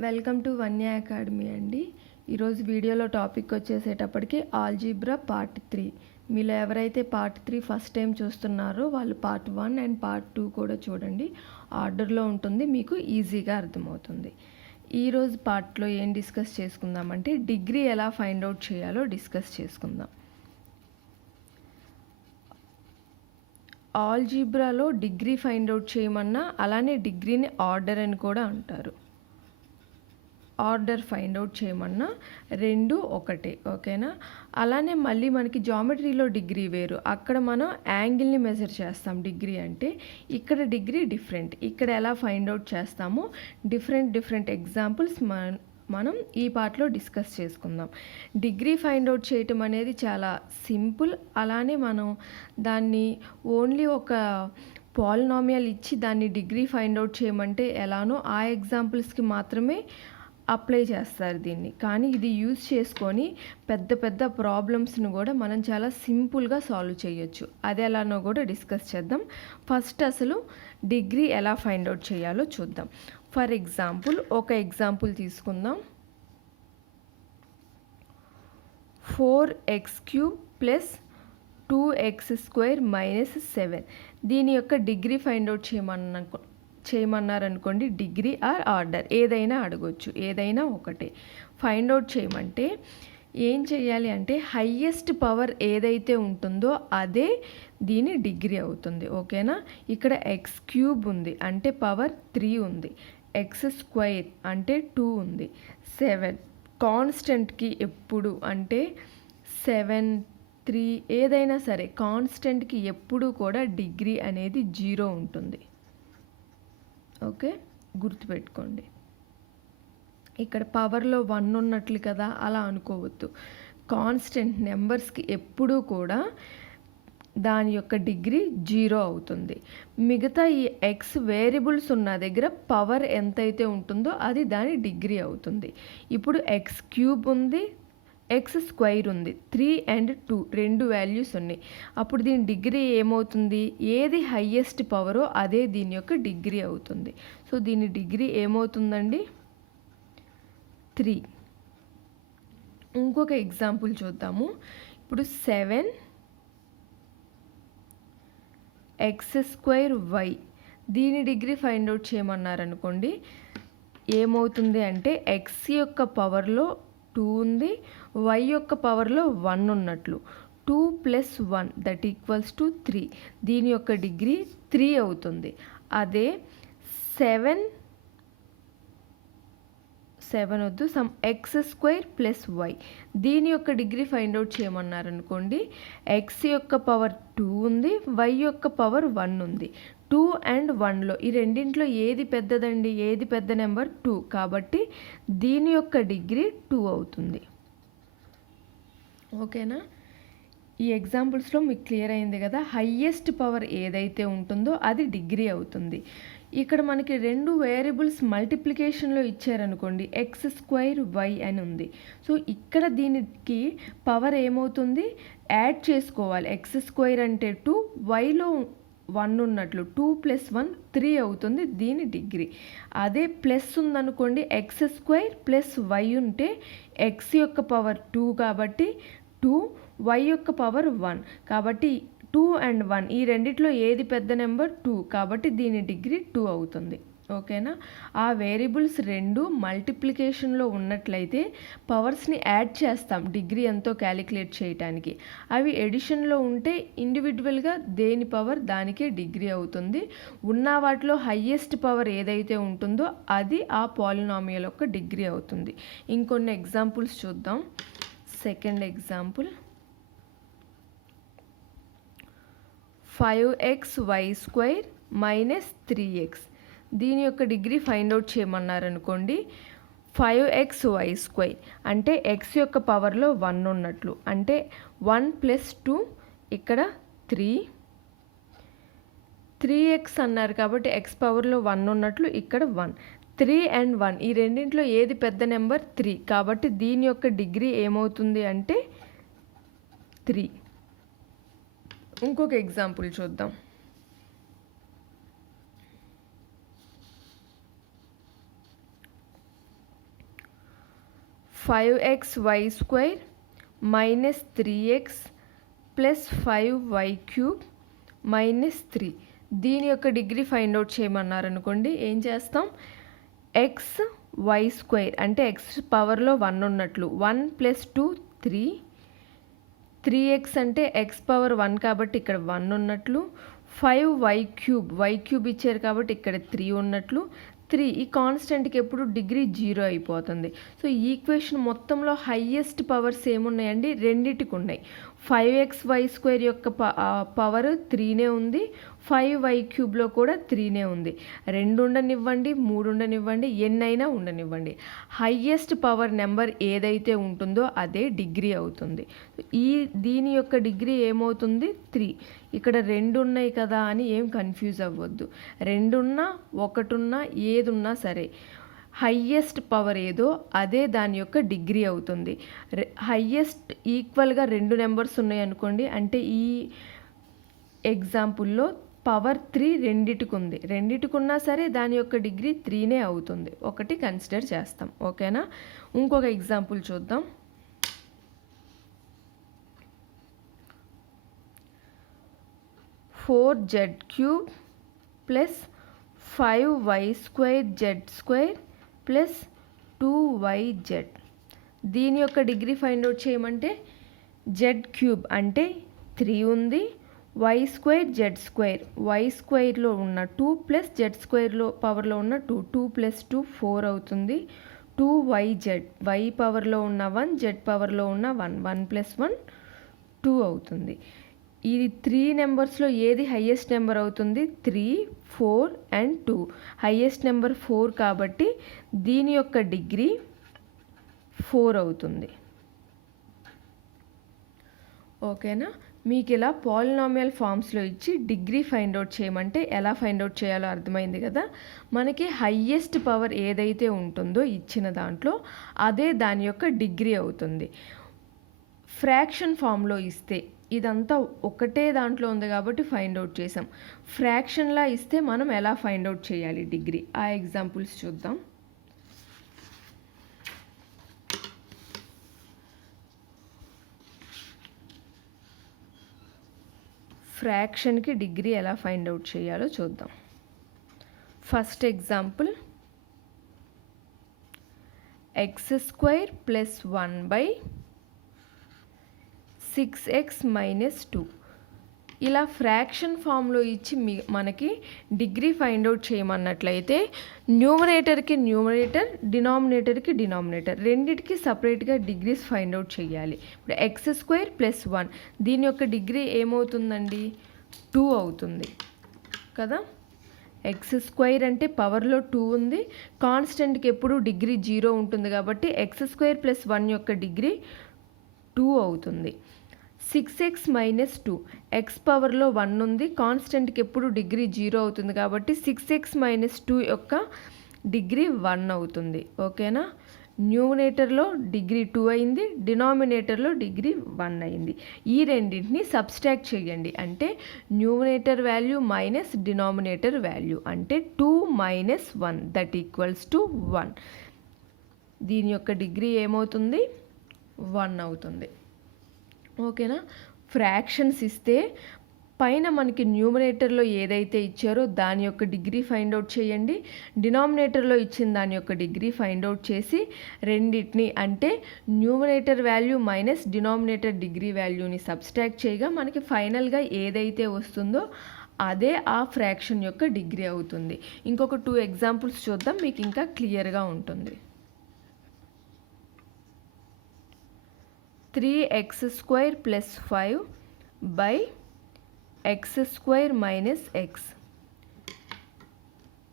Welcome to Vanya academy అండి. ఈరోజు వీడియోలో టాపిక్ వచ్చేసేటప్పటికి ఆల్జీబ్రా పార్ట్ 3. మీలో ఎవరైతే పార్ట్ 3 ఫస్ట్ టైం చూస్తున్నారో వాళ్ళు పార్ట్ 1 అండ్ పార్ట్ 2 కూడా చూడండి. ఆర్డర్లో ఉంటుంది, మీకు ఈజీగా అర్థమవుతుంది. ఈరోజు పార్ట్లో ఏం డిస్కస్ చేసుకుందామంటే డిగ్రీ ఎలా ఫైండ్ అవుట్ చేయాలో డిస్కస్ చేసుకుందాం. ఆల్జీబ్రాలో డిగ్రీ ఫైండ్ అవుట్ చేయమన్నా అలానే డిగ్రీని ఆర్డర్ అని కూడా అంటారు. ఆర్డర్ ఫైండ్ అవుట్ చేయమన్నా రెండు ఒకటే, ఓకేనా. అలానే మళ్ళీ మనకి జామెట్రీలో డిగ్రీ వేరు, అక్కడ మనం యాంగిల్ని మెజర్ చేస్తాం డిగ్రీ అంటే. ఇక్కడ డిగ్రీ డిఫరెంట్. ఇక్కడ ఎలా ఫైండ్ అవుట్ చేస్తామో డిఫరెంట్ ఎగ్జాంపుల్స్ మనం ఈ పార్ట్లో డిస్కస్ చేసుకుందాం. డిగ్రీ ఫైండ్ అవుట్ చేయటం అనేది చాలా సింపుల్. అలానే మనం దాన్ని ఓన్లీ ఒక పాలినామియల్ ఇచ్చి దాన్ని డిగ్రీ ఫైండ్ అవుట్ చేయమంటే ఎలానో ఆ ఎగ్జాంపుల్స్కి మాత్రమే అప్లై చేస్తారు దీన్ని. కానీ ఇది యూజ్ చేసుకొని పెద్ద ప్రాబ్లమ్స్ను కూడా మనం చాలా సింపుల్గా సాల్వ్ చేయొచ్చు. అది ఎలానో కూడా డిస్కస్ చేద్దాం. ఫస్ట్ అసలు డిగ్రీ ఎలా ఫైండ్ అవుట్ చేయాలో చూద్దాం. ఫర్ ఎగ్జాంపుల్ ఒక ఎగ్జాంపుల్ తీసుకుందాం. 4x³ + 2x² - 7 దీని యొక్క డిగ్రీ ఫైండ్ అవుట్ చేయమన్నారనుకోండి. డిగ్రీ ఆర్ ఆర్డర్ ఏదైనా అడగొచ్చు, ఏదైనా ఒకటే. ఫైండ్ అవుట్ చేయమంటే ఏం చేయాలి అంటే హయ్యెస్ట్ పవర్ ఏదైతే ఉంటుందో అదే దీని డిగ్రీ అవుతుంది, ఓకేనా. ఇక్కడ x³ ఉంది అంటే పవర్ 3 ఉంది, x² అంటే 2 ఉంది, 7 కాన్స్టెంట్కి ఎప్పుడు అంటే 7, 3 ఏదైనా సరే కాన్స్టెంట్కి ఎప్పుడు కూడా డిగ్రీ అనేది 0 ఉంటుంది, ఓకే. గుర్తుపెట్టుకోండి. ఇక్కడ పవర్లో 1 ఉన్నట్లు కదా, అలా అనుకోవద్దు. కాన్స్టెంట్ నెంబర్స్కి ఎప్పుడూ కూడా దాని యొక్క డిగ్రీ 0 అవుతుంది. మిగతా ఈ ఎక్స్ వేరియబుల్స్ ఉన్న దగ్గర పవర్ ఎంతైతే ఉంటుందో అది దాని డిగ్రీ అవుతుంది. ఇప్పుడు x³ ఉంది, x² ఉంది, 3 and 2 రెండు వాల్యూస్ ఉన్నాయి. అప్పుడు దీని డిగ్రీ ఏమవుతుంది? ఏది హయ్యెస్ట్ పవరో అదే దీని యొక్క డిగ్రీ అవుతుంది. సో దీని డిగ్రీ ఏమవుతుందండి? 3. ఇంకొక ఎగ్జాంపుల్ చూద్దాము. ఇప్పుడు 7x² దీని డిగ్రీ ఫైండ్ అవుట్ చేయమన్నారనుకోండి. ఏమవుతుంది అంటే x యొక్క పవర్లో 2 ఉంది, y యొక్క పవర్లో 1 ఉన్నట్లు. 2 + 1 = 3. దీని యొక్క డిగ్రీ 3 అవుతుంది. అదే 7 వద్దు, x² + y దీని యొక్క డిగ్రీ ఫైండ్ అవుట్ చేయమన్నారనుకోండి. x యొక్క పవర్ 2 ఉంది, y యొక్క పవర్ 1 ఉంది. 2 and 1లో ఈ రెండింటిలో ఏది పెద్దదండి? ఏది పెద్ద నెంబర్? 2. కాబట్టి దీని యొక్క డిగ్రీ 2 అవుతుంది, ఓకేనా. ఈ ఎగ్జాంపుల్స్లో మీకు క్లియర్ అయింది కదా. హయ్యెస్ట్ పవర్ ఏదైతే ఉంటుందో అది డిగ్రీ అవుతుంది. ఇక్కడ మనకి రెండు వేరియబుల్స్ మల్టిప్లికేషన్లో ఇచ్చారనుకోండి, x² y అని ఉంది. సో ఇక్కడ దీనికి పవర్ ఏమవుతుంది? యాడ్ చేసుకోవాలి. x² అంటే 2, yలో 1 ఉన్నట్లు. 2 + 1 3 అవుతుంది దీని డిగ్రీ. అదే ప్లస్ ఉందనుకోండి, x² + y ఉంటే x యొక్క పవర్ 2 కాబట్టి 2, y యొక్క పవర్ 1 కాబట్టి 2 and 1 ఈ రెండిట్లో ఏది పెద్ద నెంబర్? 2 కాబట్టి దీని డిగ్రీ 2 అవుతుంది, ఓకేనా. ఆ వేరియబుల్స్ రెండు మల్టిప్లికేషన్లో ఉన్నట్లయితే పవర్స్ని యాడ్ చేస్తాం డిగ్రీ ఎంతో క్యాలిక్యులేట్ చేయడానికి. అవి ఎడిషన్లో ఉంటే ఇండివిజువల్గా దేని పవర్ దానికే డిగ్రీ అవుతుంది. ఉన్న వాటిలో హయ్యెస్ట్ పవర్ ఏదైతే ఉంటుందో అది ఆ పాలినామియల్ యొక్క డిగ్రీ అవుతుంది. ఇంకొన్ని ఎగ్జాంపుల్స్ చూద్దాం. సెకండ్ ఎగ్జాంపుల్ 5xy² - 3x దీని యొక్క డిగ్రీ ఫైండ్ అవుట్ చేయమన్నారనుకోండి. 5xy² అంటే x యొక్క పవర్లో 1 ఉన్నట్లు. అంటే 1 + 2 ఇక్కడ 3. 3x అన్నారు కాబట్టి x పవర్లో 1 ఉన్నట్లు, ఇక్కడ 1. 3 and 1 ఈ రెండింటిలో ఏది పెద్ద నెంబర్? 3 కాబట్టి దీని యొక్క డిగ్రీ ఏమవుతుంది అంటే 3. ఇంకొక ఎగ్జాంపుల్ చూద్దాం. 5xy² minus 3x plus 5y³ minus 3. దీని యొక్క డిగ్రీ ఫైండ్ అవుట్ చేయమన్నారనుకోండి, ఏం చేస్తాం? xy² అంటే ఎక్స్ పవర్లో 1 ఉన్నట్లు, 1 + 2 3, 3x అంటే ఎక్స్ పవర్ 1 కాబట్టి ఇక్కడ 1 ఉన్నట్లు, 5y³ ఇచ్చారు కాబట్టి ఇక్కడ 3 ఉన్నట్లు, 3 ఈ కాన్స్టెంట్కి ఎప్పుడు డిగ్రీ 0 అయిపోతుంది. సో ఈక్వేషన్ మొత్తంలో హైయెస్ట్ పవర్స్ ఏమున్నాయండి? రెండిటికి ఉన్నాయి. 5xy² యొక్క పవర్ 3నే ఉంది, 5y³ కూడా 3నే ఉంది. 2 ఉండనివ్వండి, 3 ఉండనివ్వండి, ఎన్నైనా ఉండనివ్వండి, హైయెస్ట్ పవర్ నెంబర్ ఏదైతే ఉంటుందో అదే డిగ్రీ అవుతుంది. దీని యొక్క డిగ్రీ ఏమవుతుంది? 3. ఇక్కడ 2 ఉన్నాయి కదా అని ఏం కన్ఫ్యూజ్ అవ్వద్దు. 2 ఉన్నా 1 ఉన్నా ఏదున్నా సరే హైయెస్ట్ పవర్ ఏదో అదే దాని యొక్క డిగ్రీ అవుతుంది. హైయెస్ట్ ఈక్వల్గా 2 నెంబర్స్ ఉన్నాయి అనుకోండి, అంటే ఈ ఎగ్జాంపుల్లో పవర్ 3 రెండిటికి ఉంది, రెండిటికి ఉన్నా సరే దాని యొక్క డిగ్రీ 3నే అవుతుంది. ఒకటి కన్సిడర్ చేస్తాం. ఓకేనా? ఇంకొక ఎగ్జాంపుల్ చూద్దాం. (4z³ + 5y² plus 2yz). దీని యొక్క డిగ్రీ ఫైండ్ అవుట్ చేయమంటే z³ అంటే 3 ఉంది, y² z², y² ఉన్న 2 ప్లస్ z² పవర్లో ఉన్న 2, 2 + 2 4 అవుతుంది. 2yz, y పవర్లో ఉన్న 1, z పవర్లో ఉన్న 1, 1 + 1 2 అవుతుంది. ఇది 3 నెంబర్స్లో ఏది హైయెస్ట్ నెంబర్ అవుతుంది? 3, 4 అండ్ 2. హైయెస్ట్ నెంబర్ 4 కాబట్టి దీని యొక్క డిగ్రీ 4 అవుతుంది. ఓకేనా? మీకు ఇలా పాలినామియల్ ఫామ్స్లో ఇచ్చి డిగ్రీ ఫైండ్ అవుట్ చేయమంటే ఎలా ఫైండ్ అవుట్ చేయాలో అర్థమైంది కదా. మనకి హైయెస్ట్ పవర్ ఏదైతే ఉంటుందో ఇచ్చిన దాంట్లో అదే దాని యొక్క డిగ్రీ అవుతుంది. ఫ్రాక్షన్ ఫామ్లో ఇస్తే ఇదంతా ఒకటే దాంట్లో ఉంది కాబట్టి ఫైండ్ అవుట్ చేసాం. ఫ్రాక్షన్లా ఇస్తే మనం ఎలా ఫైండ్ అవుట్ చేయాలి డిగ్రీ? ఆ ఎగ్జాంపుల్స్ చూద్దాం. ఫ్రాక్షన్కి డిగ్రీ ఎలా ఫైండ్ అవుట్ చేయాలో చూద్దాం. First example, x² + 1/6x - 2. ఇలా ఫ్రాక్షన్ ఫామ్లో ఇచ్చి మనకి డిగ్రీ ఫైండ్ అవుట్ చేయమన్నట్లయితే న్యూమరేటర్కి న్యూమరేటర్, డినామినేటర్కి డినామినేటర్ రెండిటికి సపరేట్గా డిగ్రీస్ ఫైండ్ అవుట్ చేయాలి. ఇప్పుడు x² + 1 దీని యొక్క డిగ్రీ ఏమవుతుందండి? 2 అవుతుంది కదా. x² అంటే పవర్లో 2 ఉంది, కాన్స్టెంట్కి ఎప్పుడు డిగ్రీ 0 ఉంటుంది కాబట్టి x² + 1 యొక్క డిగ్రీ 2 అవుతుంది. 6x - 2 ఎక్స్ పవర్లో 1 ఉంది, కాన్స్టెంట్కి ఎప్పుడు డిగ్రీ 0 అవుతుంది కాబట్టి 6x - 2 యొక్క డిగ్రీ 1 అవుతుంది. ఓకేనా? న్యూమరేటర్లో డిగ్రీ 2 అయింది, డినామినేటర్లో డిగ్రీ 1 అయింది. ఈ రెండింటిని సబ్స్ట్రాక్ట్ చేయండి. అంటే numerator value minus denominator value అంటే 2 - 1 దట్ ఈక్వల్స్ టు 1. దీని యొక్క డిగ్రీ ఏమవుతుంది? 1 అవుతుంది. ఓకేనా? ఫ్రాక్షన్స్ ఇస్తే పైన మనకి న్యూమరేటర్లో ఏదైతే ఇచ్చారో దాని యొక్క డిగ్రీ ఫైండ్ అవుట్ చేయండి, డినామినేటర్లో ఇచ్చిన దాని యొక్క డిగ్రీ ఫైండ్ అవుట్ చేసి రెండింటిని అంటే numerator value minus denominator degree వాల్యూని సబ్స్ట్రాక్ట్ చేయగా మనకి ఫైనల్గా ఏదైతే వస్తుందో అదే ఆ ఫ్రాక్షన్ యొక్క డిగ్రీ అవుతుంది. ఇంకొక 2 ఎగ్జాంపుల్స్ చూద్దాం, మీకు ఇంకా క్లియర్గా ఉంటుంది. 3x² + 5/x² - x.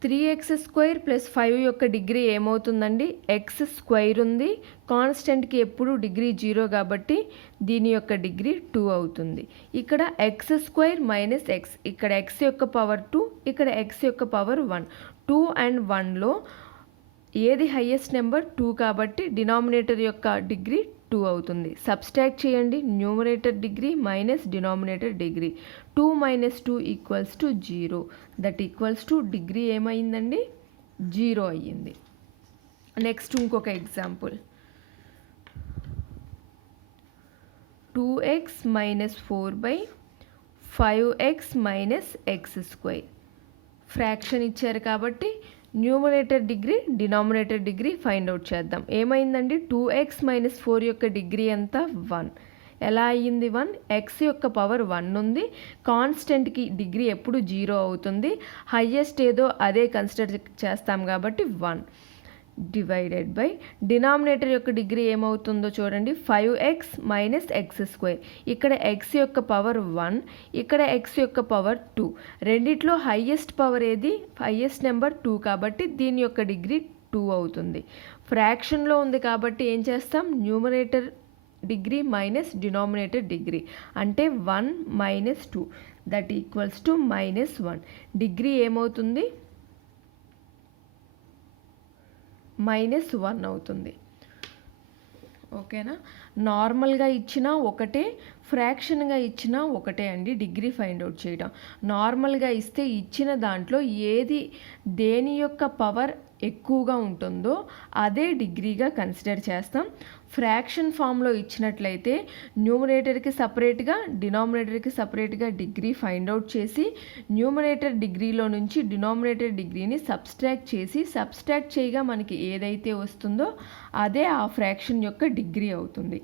3x² + 5 యొక్క డిగ్రీ ఏమవుతుందండి? x² ఉంది, కాన్స్టెంట్కి ఎప్పుడు డిగ్రీ 0 కాబట్టి దీని యొక్క డిగ్రీ 2 అవుతుంది. ఇక్కడ x² - x, ఇక్కడ x యొక్క పవర్ 2, ఇక్కడ x యొక్క పవర్ 1. 2 and 1లో ఏది హైయెస్ట్ నెంబర్? 2 కాబట్టి డినామినేటర్ యొక్క డిగ్రీ 2 అవుతుంది. సబ్స్ట్రాక్ట్ చేయండి, numerator degree minus denominator degree. 2 - 2 = 0 that equals to degree ఏమైందండి? 0 అయ్యింది. నెక్స్ట్ ఇంకొక example, 2x minus 4 by 5x minus x square. Fraction ఇచ్చారు కాబట్టి numerator degree denominator degree find out చేద్దాం. ఏమైందండి, 2x మైనస్ 4 యొక్క డిగ్రీ ఎంత 1. ఎలా అయ్యింది 1? x యొక్క పవర్ 1 ఉంది. కాన్స్టెంట్కి డిగ్రీ ఎప్పుడు 0 అవుతుంది. హయ్యెస్ట్ ఏదో అదే కన్సిడర్ చేస్తాం కాబట్టి 1 డివైడెడ్ బై డినామినేటర్ యొక్క డిగ్రీ ఏమవుతుందో చూడండి, 5x మైనస్ ఎక్స్ స్క్వేర్. ఇక్కడ x యొక్క పవర్ 1, ఇక్కడ x యొక్క పవర్ 2. రెండిట్లో హైయెస్ట్ పవర్ ఏది, హైయెస్ట్ నెంబర్ 2 కాబట్టి దీని యొక్క డిగ్రీ 2 అవుతుంది. ఫ్రాక్షన్లో ఉంది కాబట్టి ఏం చేస్తాం, numerator degree minus denominator degree అంటే 1 minus 2 that equals to -1. Degree ఏమవుతుంది, -1 అవుతుంది. ఓకేనా. నార్మల్గా ఇచ్చినా ఒకటే, ఫ్రాక్షన్గా ఇచ్చినా ఒకటే అండి డిగ్రీ ఫైండ్ అవుట్ చేయడం. నార్మల్గా ఇస్తే ఇచ్చిన దాంట్లో ఏది దేని యొక్క పవర్ ఎక్కువగా ఉంటుందో అదే డిగ్రీగా కన్సిడర్ చేస్తాం. ఫ్రాక్షన్ ఫామ్లో ఇచ్చినట్లయితే న్యూమరేటర్కి సపరేట్గా డినామినేటర్కి సపరేట్గా డిగ్రీ ఫైండ్ అవుట్ చేసి న్యూమరేటర్ డిగ్రీలో నుంచి డినామినేటర్ డిగ్రీని సబ్స్ట్రాక్ట్ చేయగా మనకి ఏదైతే వస్తుందో అదే ఆ ఫ్రాక్షన్ యొక్క డిగ్రీ అవుతుంది.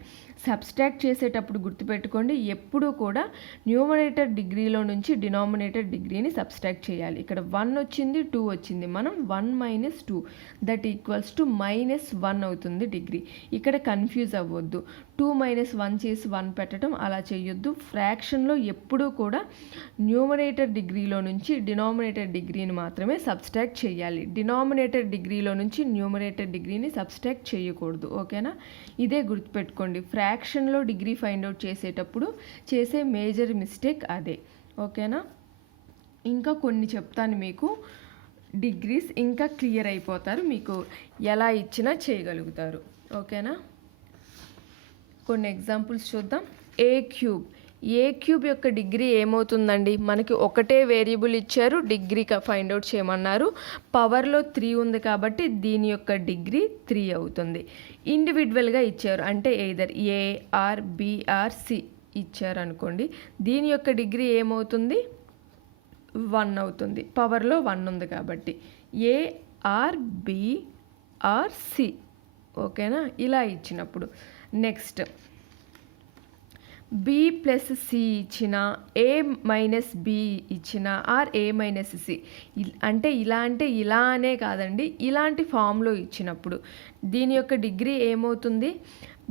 సబ్స్ట్రాక్ట్ చేసేటప్పుడు గుర్తుపెట్టుకోండి, ఎప్పుడూ కూడా న్యూమరేటర్ డిగ్రీలో నుంచి డినామినేటర్ డిగ్రీని సబ్స్ట్రాక్ట్ చేయాలి. ఇక్కడ 1 వచ్చింది, 2 వచ్చింది, మనం 1 మైనస్ 2 దట్ ఈక్వల్స్ టు -1 అవుతుంది డిగ్రీ. ఇక్కడ కన్ఫ్యూజ్ అవ్వద్దు, 2 మైనస్ 1 చేసి 1 పెట్టడం అలా చేయొద్దు. ఫ్రాక్షన్లో ఎప్పుడూ కూడా న్యూమరేటర్ డిగ్రీలో నుంచి డినామినేటర్ డిగ్రీని మాత్రమే సబ్స్ట్రాక్ట్ చేయాలి. డినామినేటర్ డిగ్రీలో నుంచి న్యూమరేటర్ డిగ్రీని సబ్స్ట్రాక్ట్ చేయకూడదు. ఓకేనా, ఇదే గుర్తుపెట్టుకోండి. ఫ్రాక్షన్లో డిగ్రీ ఫైండ్ అవుట్ చేసేటప్పుడు చేసే మేజర్ మిస్టేక్ అదే. ఓకేనా, ఇంకా కొన్ని చెప్తాను మీకు, డిగ్రీస్ ఇంకా క్లియర్ అయిపోతారు, మీకు ఎలా ఇచ్చినా చేయగలుగుతారు. ఓకేనా, కొన్ని ఎగ్జాంపుల్స్ చూద్దాం. ఏ క్యూబ్ యొక్క డిగ్రీ ఏమవుతుందండి, మనకి ఒకటే వేరియబుల్ ఇచ్చారు, డిగ్రీ ఫైండ్ అవుట్ చేయమన్నారు. పవర్లో 3 ఉంది కాబట్టి దీని యొక్క డిగ్రీ 3 అవుతుంది. ఇండివిజువల్గా ఇచ్చారు అంటే either A or B or C ఇచ్చారు అనుకోండి, దీని యొక్క డిగ్రీ ఏమవుతుంది 1 అవుతుంది. పవర్లో 1 ఉంది కాబట్టి ఏ ఆర్ బి ఆర్ సి. ఓకేనా, ఇలా ఇచ్చినప్పుడు నెక్స్ట్ బి ప్లస్ సి ఇచ్చిన, ఏ మైనస్ బి ఇచ్చిన, ఆర్ ఏ మైనస్ సి అంటే ఇలా అనే కాదండి, ఇలాంటి ఫామ్లో ఇచ్చినప్పుడు దీని యొక్క డిగ్రీ ఏమవుతుంది,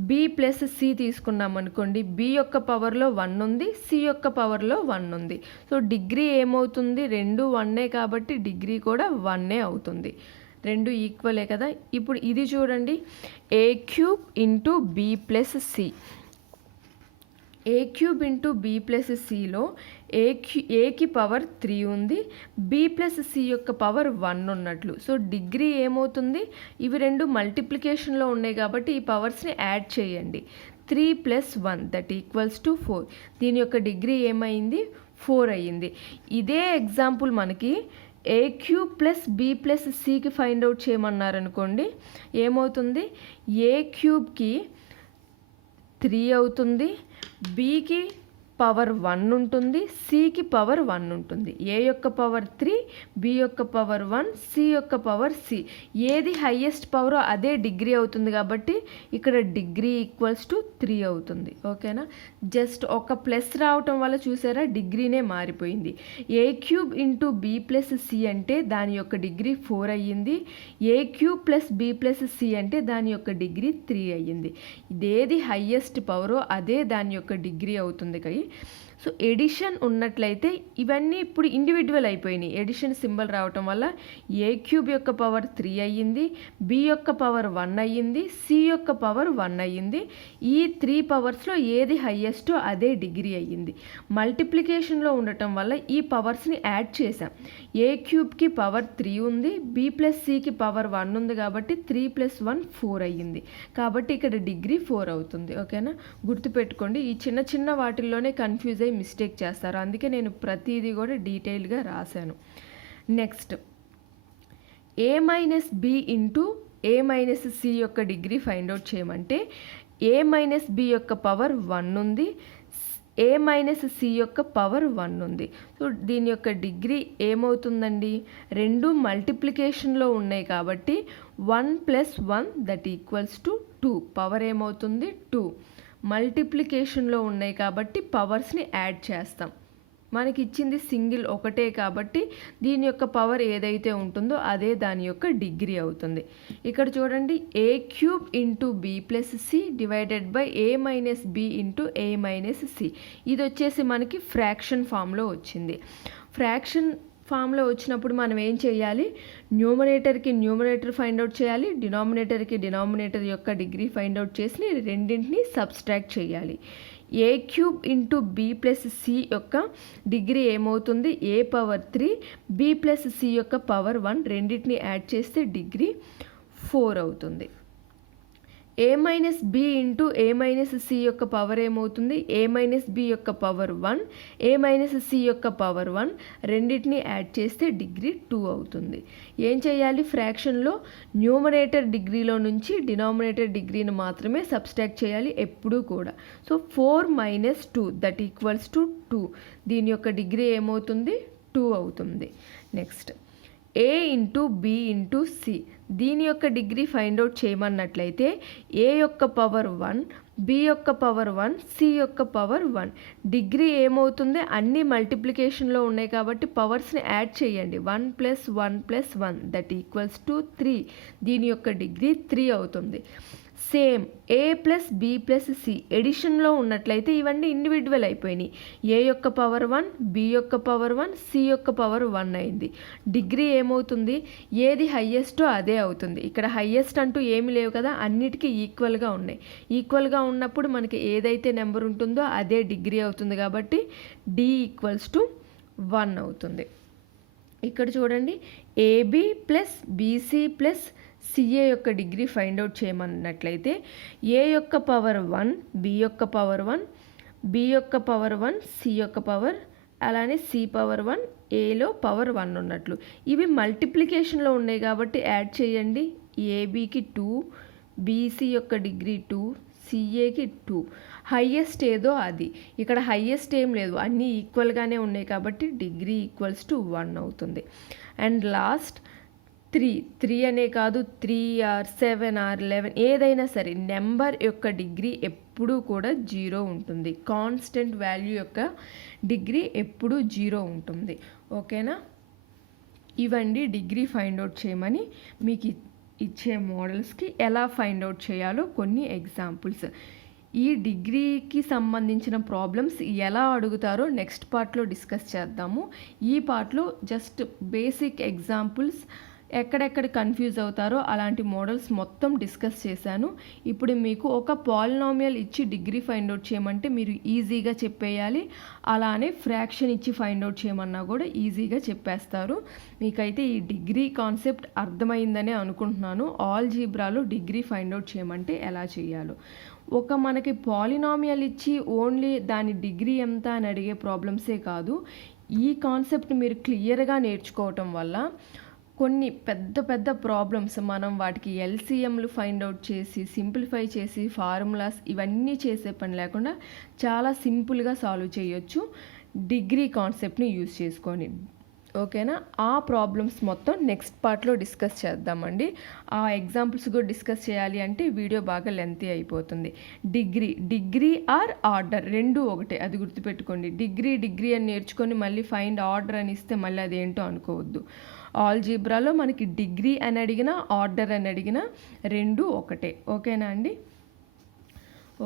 బి ప్లస్ సి తీసుకున్నాం అనుకోండి, బి యొక్క పవర్లో 1 ఉంది, సి యొక్క పవర్లో 1 ఉంది. సో డిగ్రీ ఏమవుతుంది, 2 1 కాబట్టి డిగ్రీ కూడా 1 అవుతుంది. 2 ఈక్వలే కదా. ఇప్పుడు ఇది చూడండి, A cube into B plus C. A cube into B plus సిలో ఏకి పవర్ 3 ఉంది, బి ప్లస్ సి యొక్క పవర్ 1 ఉన్నట్లు. సో డిగ్రీ ఏమవుతుంది, ఇవి రెండు మల్టిప్లికేషన్లో ఉన్నాయి కాబట్టి ఈ పవర్స్ని యాడ్ చేయండి. 3 + 1 దట్ ఈక్వల్స్ టు 4. దీని యొక్క డిగ్రీ ఏమైంది, 4 అయ్యింది. ఇదే ఎగ్జాంపుల్ మనకి A cube plus B plus సికి ఫైండ్ అవుట్ చేయమన్నారనుకోండి, ఏమవుతుంది, ఏ క్యూబ్కి 3 అవుతుంది, బికి పవర్ 1 ఉంటుంది, సికి పవర్ 1 ఉంటుంది. ఏ యొక్క పవర్ 3, బి యొక్క పవర్ 1, సి యొక్క పవర్ సి. ఏది హైయెస్ట్ పవరో అదే డిగ్రీ అవుతుంది కాబట్టి ఇక్కడ డిగ్రీ ఈక్వల్స్ టు 3 అవుతుంది. ఓకేనా, జస్ట్ ఒక ప్లస్ రావటం వల్ల చూసారా డిగ్రీనే మారిపోయింది. A cube into B plus C అంటే దాని యొక్క డిగ్రీ 4 అయ్యింది. A cube plus B plus C అంటే దాని యొక్క డిగ్రీ 3 అయ్యింది. ఇదేది హైయెస్ట్ పవరో అదే దాని యొక్క డిగ్రీ అవుతుంది కదా. సో ఎడిషన్ ఉన్నట్లయితే ఇవన్నీ ఇప్పుడు ఇండివిజువల్ అయిపోయినాయి. ఎడిషన్ సింబల్ రావటం వల్ల ఏ క్యూబ్ యొక్క పవర్ 3 అయ్యింది, బి యొక్క పవర్ 1 అయ్యింది, సి యొక్క పవర్ 1 అయ్యింది. ఈ 3 పవర్స్లో ఏది హైయెస్టో అదే డిగ్రీ అయ్యింది. మల్టిప్లికేషన్లో ఉండటం వల్ల ఈ పవర్స్ని యాడ్ చేసాం. ఏ క్యూబ్కి పవర్ 3 ఉంది, బి ప్లస్ సికి పవర్ 1 ఉంది కాబట్టి 3 + 1 4 అయ్యింది. కాబట్టి ఇక్కడ డిగ్రీ 4 అవుతుంది. ఓకేనా, గుర్తుపెట్టుకోండి, ఈ చిన్న చిన్న వాటిల్లోనే కన్ఫ్యూజ్ అయ్యి మిస్టేక్ చేస్తారు, అందుకే నేను ప్రతిదీ కూడా డీటెయిల్గా రాశాను. నెక్స్ట్ ఏ మైనస్ బి ఇంటూ ఏ మైనస్ సి యొక్క డిగ్రీ ఫైండ్ అవుట్ చేయమంటే ఏ మైనస్ బి యొక్క పవర్ 1 ఉంది, ఏ మైనస్ సి యొక్క పవర్ 1 ఉంది. సో దీని యొక్క డిగ్రీ ఏమవుతుందండి, రెండు మల్టిప్లికేషన్లో ఉన్నాయి కాబట్టి 1 + 1 దట్ ఈక్వల్స్ టు 2. పవర్ ఏమవుతుంది 2. మల్టిప్లికేషన్లో ఉన్నాయి కాబట్టి పవర్స్ని యాడ్ చేస్తాం. మనకి ఇచ్చింది సింగిల్ ఒకటే కాబట్టి దీని యొక్క పవర్ ఏదైతే ఉంటుందో అదే దాని యొక్క డిగ్రీ అవుతుంది. ఇక్కడ చూడండి, a³ × b + c divided by a - b × a - c. ఇది వచ్చేసి మనకి ఫ్రాక్షన్ ఫామ్లో వచ్చింది. ఫ్రాక్షన్ ఫామ్లో వచ్చినప్పుడు మనం ఏం చేయాలి, న్యూమరేటర్కి న్యూమరేటర్ ఫైండ్ అవుట్ చేయాలి, డినామినేటర్కి డినామినేటర్ యొక్క డిగ్రీ ఫైండ్ అవుట్ చేసి రెండింటిని సబ్స్ట్రాక్ట్ చేయాలి. a³ × b + c యొక్క డిగ్రీ ఏమవుతుంది, a⁴, b + c యొక్క పవర్ 1, రెండింటిని యాడ్ చేస్తే డిగ్రీ 4 అవుతుంది. a - b × a - c యొక్క పవర్ ఏమవుతుంది, a - b యొక్క పవర్ 1, a - c యొక్క పవర్ 1, రెండింటిని యాడ్ చేస్తే డిగ్రీ 2 అవుతుంది. ఏం చేయాలి, ఫ్రాక్షన్లో న్యూమరేటర్ డిగ్రీలో నుంచి డినామినేటర్ డిగ్రీని మాత్రమే సబ్స్ట్రాక్ట్ చేయాలి ఎప్పుడూ కూడా. So 4 - 2 that equals to 2. దీని యొక్క డిగ్రీ ఏమవుతుంది, 2 అవుతుంది. Next a × b × c. దీని యొక్క డిగ్రీ ఫైండ్ అవుట్ చేయమన్నట్లయితే a యొక్క పవర్ 1, b యొక్క పవర్ 1, c యొక్క పవర్ 1. డిగ్రీ ఏమవుతుంది, అన్ని మల్టిప్లికేషన్లో ఉన్నాయి కాబట్టి పవర్స్ని యాడ్ చేయండి. 1 + 1 + 1 దట్ ఈక్వల్స్ టు 3. దీని యొక్క డిగ్రీ 3 అవుతుంది. సేమ్ a + b + c ఎడిషన్లో ఉన్నట్లయితే ఇవన్నీ ఇండివిజువల్ అయిపోయినాయి. a యొక్క పవర్ 1, b యొక్క పవర్ 1, c యొక్క పవర్ 1 అయింది. డిగ్రీ ఏమవుతుంది, ఏది హయ్యెస్టో అదే అవుతుంది. ఇక్కడ హయ్యెస్ట్ అంటూ ఏమి లేవు కదా, అన్నిటికీ ఈక్వల్గా ఉన్నాయి. ఈక్వల్గా ఉన్నప్పుడు మనకి ఏదైతే నెంబర్ ఉంటుందో అదే డిగ్రీ అవుతుంది కాబట్టి d = 1 అవుతుంది. ఇక్కడ చూడండి, ab + bc + CA యొక్క డిగ్రీ ఫైండ్ అవుట్ చేయమన్నట్లయితే a యొక్క పవర్ 1, b యొక్క పవర్ 1, b యొక్క పవర్ 1, c యొక్క పవర్, అలానే c పవర్ 1, ఏలో పవర్ 1 ఉన్నట్లు. ఇవి మల్టిప్లికేషన్లో ఉన్నాయి కాబట్టి యాడ్ చేయండి. ఏబీకి 2, బీసీ యొక్క డిగ్రీ 2, సిఏకి 2. హయ్యెస్ట్ ఏదో అది. ఇక్కడ హయ్యెస్ట్ ఏం లేదు, అన్నీ ఈక్వల్గానే ఉన్నాయి కాబట్టి డిగ్రీ = 1 అవుతుంది. అండ్ లాస్ట్ 3 అనే కాదు, 3 or 7 or 11 ఏదైనా సరే నెంబర్ యొక్క డిగ్రీ ఎప్పుడూ కూడా 0 ఉంటుంది. కాన్స్టెంట్ వాల్యూ యొక్క డిగ్రీ ఎప్పుడూ 0 ఉంటుంది. ఓకేనా, ఇవండి డిగ్రీ ఫైండ్ అవుట్ చేయమని మీకు ఇచ్చే మోడల్స్కి ఎలా ఫైండ్ అవుట్ చేయాలో కొన్ని ఎగ్జాంపుల్స్. ఈ డిగ్రీకి సంబంధించిన ప్రాబ్లమ్స్ ఎలా అడుగుతారో నెక్స్ట్ పార్ట్లో డిస్కస్ చేద్దాము. ఈ పార్ట్లో జస్ట్ బేసిక్ ఎగ్జాంపుల్స్, ఎక్కడెక్కడ కన్ఫ్యూజ్ అవుతారో అలాంటి మోడల్స్ మొత్తం డిస్కస్ చేశాను. ఇప్పుడు మీకు ఒక పాలినామియల్ ఇచ్చి డిగ్రీ ఫైండ్ అవుట్ చేయమంటే మీరు ఈజీగా చెప్పేయాలి. అలానే ఫ్రాక్షన్ ఇచ్చి ఫైండ్ అవుట్ చేయమన్నా కూడా ఈజీగా చెప్పేస్తారు. మీకైతే ఈ డిగ్రీ కాన్సెప్ట్ అర్థమైందనే అనుకుంటున్నాను. ఆల్జీబ్రాలో డిగ్రీ ఫైండ్ అవుట్ చేయమంటే ఎలా చేయాలో. ఒక మనకి పాలినామియల్ ఇచ్చి ఓన్లీ దాని డిగ్రీ ఎంత అని అడిగే ప్రాబ్లమ్సే కాదు, ఈ కాన్సెప్ట్ మీరు క్లియర్గా నేర్చుకోవటం వల్ల కొన్ని పెద్ద పెద్ద ప్రాబ్లమ్స్ మనం వాటికి ఎల్సిఎంలు ఫైండ్ అవుట్ చేసి సింప్లిఫై చేసి ఫార్ములాస్ ఇవన్నీ చేసే పని లేకుండా చాలా సింపుల్గా సాల్వ్ చేయొచ్చు డిగ్రీ కాన్సెప్ట్ని యూజ్ చేసుకొని. ఓకేనా, ఆ ప్రాబ్లమ్స్ మొత్తం నెక్స్ట్ పార్ట్లో డిస్కస్ చేద్దామండి. ఆ ఎగ్జాంపుల్స్ కూడా డిస్కస్ చేయాలి అంటే వీడియో బాగా లెంతీ అయిపోతుంది. డిగ్రీ ఆర్ ఆర్డర్ రెండు ఒకటే, అది గుర్తుపెట్టుకోండి. డిగ్రీ అని నేర్చుకొని మళ్ళీ ఫైండ్ ఆర్డర్ అని ఇస్తే మళ్ళీ అదేంటో అనుకోవద్దు. ఆల్జీబ్రాలో మనకి డిగ్రీ అని అడిగినా ఆర్డర్ అని అడిగినా రెండు ఒకటే. ఓకేనా అండి?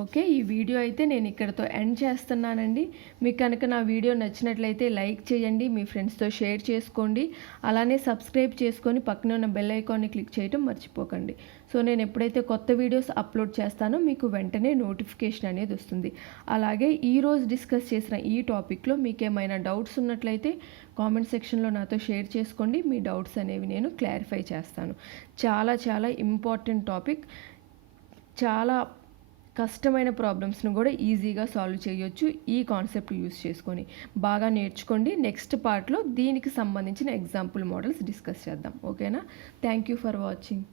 ఓకే, ఈ వీడియో అయితే నేను ఇక్కడతో ఎండ్ చేస్తున్నానండి. మీకు కనుక నా వీడియో నచ్చినట్లయితే లైక్ చేయండి, మీ ఫ్రెండ్స్తో షేర్ చేసుకోండి, అలానే సబ్స్క్రైబ్ చేసుకొని పక్కన ఉన్న బెల్ ఐకాన్ని క్లిక్ చేయడం మర్చిపోకండి. సో నేను ఎప్పుడైతే కొత్త వీడియోస్ అప్లోడ్ చేస్తానో మీకు వెంటనే నోటిఫికేషన్ అనేది వస్తుంది. అలాగే ఈరోజు డిస్కస్ చేసిన ఈ టాపిక్లో మీకు ఏమైనా డౌట్స్ ఉన్నట్లయితే కామెంట్ సెక్షన్లో నాతో షేర్ చేసుకోండి. మీ డౌట్స్ అనేవి నేను క్లారిఫై చేస్తాను. చాలా చాలా ఇంపార్టెంట్ టాపిక్, చాలా కష్టమైన ప్రాబ్లమ్స్ను కూడా ఈజీగా సాల్వ్ చేయొచ్చు ఈ కాన్సెప్ట్ యూస్ చేసుకొని. బాగా నేర్చుకోండి. నెక్స్ట్ పార్ట్లో దీనికి సంబంధించిన ఎగ్జాంపుల్ మోడల్స్ డిస్కస్ చేద్దాం. ఓకేనా? Thank you for watching.